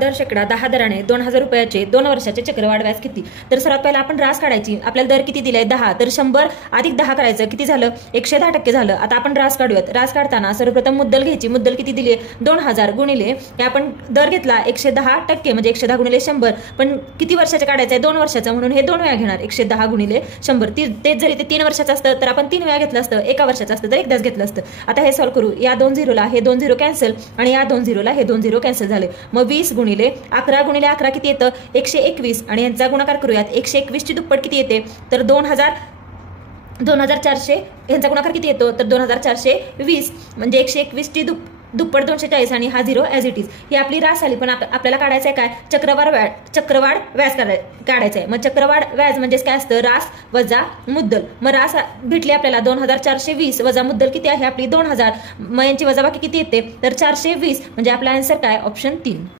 दर शेकडा 10 दराने 2000 रुपयाचे 2 वर्षाचे चक्रवाढ व्याज किती? तर सर्वात पहिला आपण रास काढायची. आपल्याला दर किती दिलाय 10, तर 100 अधिक 10 करायचं किती झालं? 110% झालं. आता आपण रास काढूयात. रास काढताना सर्वप्रथम मुद्दल घ्यायची. मुद्दल किती दिली आहे? 2000 गुणिले हे आपण दर घेतला 110% म्हणजे 110 गुणिले 100. पण किती वर्षाचं काढायचं आहे? 2 वर्षाचं, म्हणून हे 2 वेळा घेणार. 110 गुणिले 100. तेच जरी ते 3 वर्षाचं असतं तर आपण 3 वेळा घेतलं असतं. 1 वर्षाचं असतं तर एकदाच घेतलं असतं. आता हे सॉल्व्ह करू. या 2 झिरोला हे 2 झिरो कॅन्सल आणि या 2 झिरोला हे 2 झिरो कॅन्सल झाले. मग 20 गुणिले 11 गुणिले 11 किती येतं? 121. आणि यांचा गुणाकार करूयात. 121 ची दुप्पट किती येते? तर 2400. यांचा गुणाकार किती येतो? तर 2420. म्हणजे 121 ची दुप्पट 240 आणि हा 0 ॲज इट इज. ही आपली रास आली. पण आपल्याला काढायचं आहे काय? चक्रवाढ व्याज काढायचं आहे. मग चक्रवाढ व्याज म्हणजेच काय असतं? रास वजा मुद्दल. मग रास भेटली आपल्याला 2420 वजा मुद्दल किती आहे आपली? 2000. मग यांची वजाबाकी किती येते? तर 420. म्हणजे आपला आन्सर काय? ऑप्शन 3.